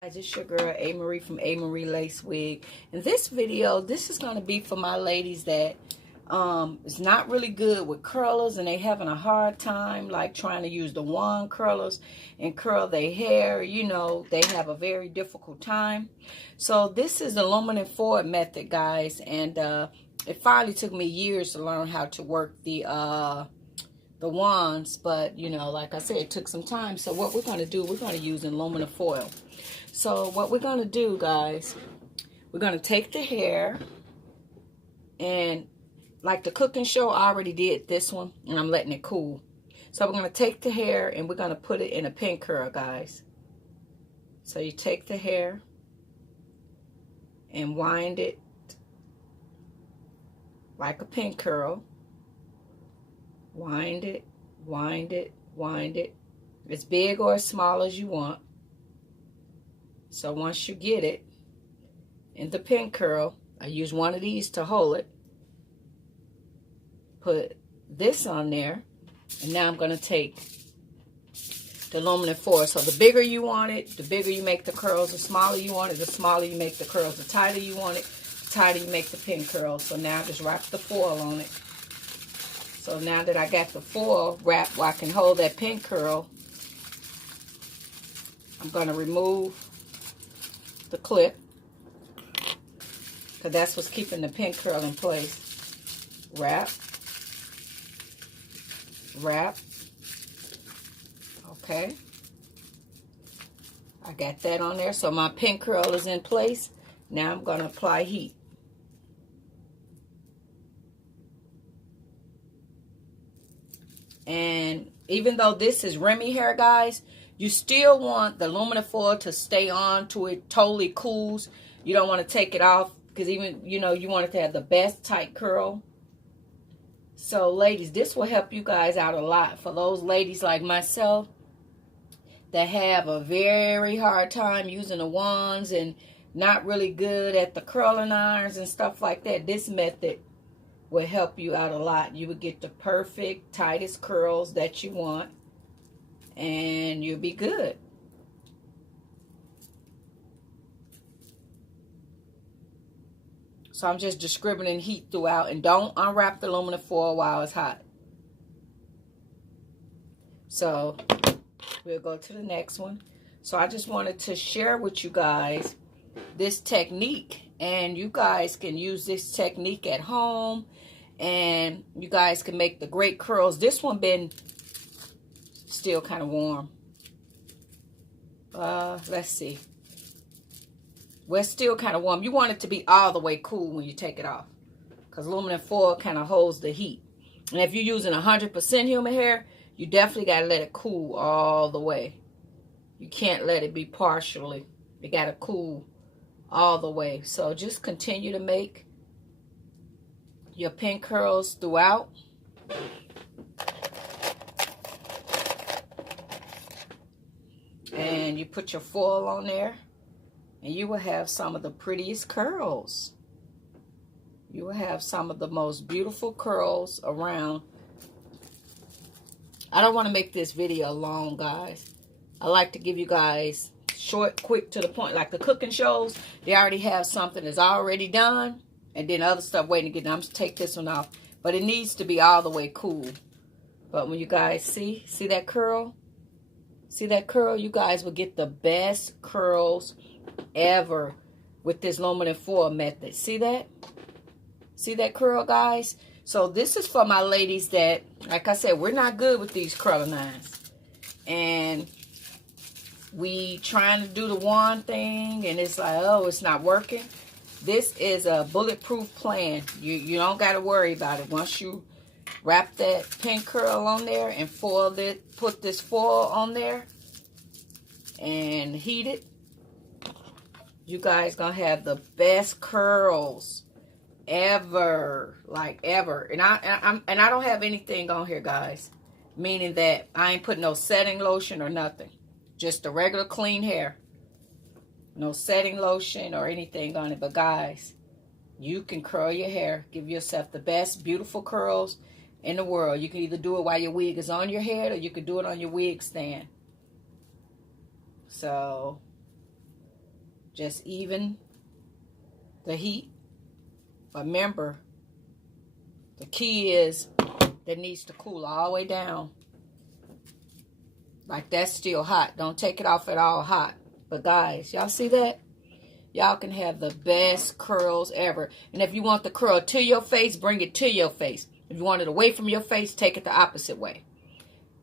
It's your girl A Marie from A Marie Lace Wig. In this video, this is going to be for my ladies that is not really good with curlers and they having a hard time like trying to use the wand curlers and curl their hair. You know, they have a very difficult time. So this is the aluminum foil method, guys, and it finally took me years to learn how to work the wands, but you know, like I said, it took some time. So what we're going to do, we're going to use aluminum foil. So what we're going to do, guys, we're going to take the hair, and like the cooking show, I already did this one and I'm letting it cool. So we're going to take the hair and we're going to put it in a pin curl, guys. So you take the hair and wind it like a pin curl. Wind it, wind it, wind it. As big or as small as you want. So once you get it in the pin curl, I use one of these to hold it. Put this on there. And now I'm going to take the aluminum foil. So the bigger you want it, the bigger you make the curls. The smaller you want it, the smaller you make the curls. The tighter you want it, the tighter you make the pin curls. So now just wrap the foil on it. So now that I got the foil wrapped where I can hold that pin curl, I'm going to remove the clip, because that's what's keeping the pin curl in place. Wrap, wrap. Okay, I got that on there, so my pin curl is in place. Now I'm going to apply heat. And even though this is Remy hair, guys, you still want the aluminum foil to stay on till it totally cools. You don't want to take it off, because even, you know, you want it to have the best tight curl. So ladies, this will help you guys out a lot. For those ladies like myself that have a very hard time using the wands and not really good at the curling irons and stuff like that, this method will help you out a lot. You will get the perfect tightest curls that you want, and you'll be good. So I'm just distributing heat throughout, and don't unwrap the aluminum foil while it's hot. So we'll go to the next one. So I just wanted to share with you guys this technique, and you guys can use this technique at home, and you guys can make the great curls. This one been still kind of warm. Let's see. Well, it's still kind of warm. You want it to be all the way cool when you take it off, because aluminum foil kind of holds the heat. And if you're using 100% human hair, you definitely got to let it cool all the way. You can't let it be partially. It got to cool all the way. So just continue to make your pin curls throughout. And you put your foil on there, and you will have some of the prettiest curls. You will have some of the most beautiful curls around. I don't want to make this video long, guys. I like to give you guys short, quick, to the point. Like the cooking shows, they already have something that's already done, and then other stuff waiting to get done. I'm just take this one off, but it needs to be all the way cool. But when you guys see that curl, you guys will get the best curls ever with this aluminum foil method. See that curl, guys? So this is for my ladies that, like I said, we're not good with these curling irons, and we trying to do the wand thing, and it's like, oh, it's not working. This is a bulletproof plan. You don't got to worry about it. Once you wrap that pin curl on there and foil it, put this foil on there and heat it, you guys gonna have the best curls ever, like ever. And I don't have anything on here, guys, meaning that I ain't putting no setting lotion or nothing. Just the regular clean hair. No setting lotion or anything on it. But guys, you can curl your hair. Give yourself the best beautiful curls in the world. You can either do it while your wig is on your head, or you can do it on your wig stand. So Just even the heat. But remember, the key is that needs to cool all the way down. Like that's still hot. Don't take it off at all hot. But guys, y'all see that? Y'all can have the best curls ever. And if you want the curl to your face, bring it to your face. If you want it away from your face, take it the opposite way.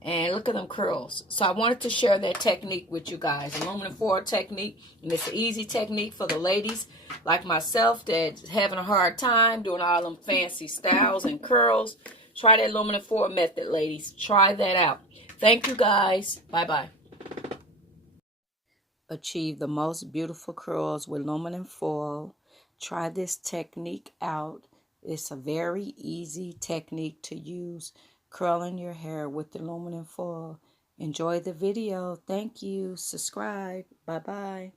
And look at them curls. So I wanted to share that technique with you guys. Aluminum foil technique. And it's an easy technique for the ladies like myself that's having a hard time doing all them fancy styles and curls. Try that aluminum foil method, ladies. Try that out. Thank you, guys. Bye-bye. Achieve the most beautiful curls with aluminum foil. Try this technique out. It's a very easy technique to use, curling your hair with aluminum foil. Enjoy the video. Thank you. Subscribe. Bye-bye.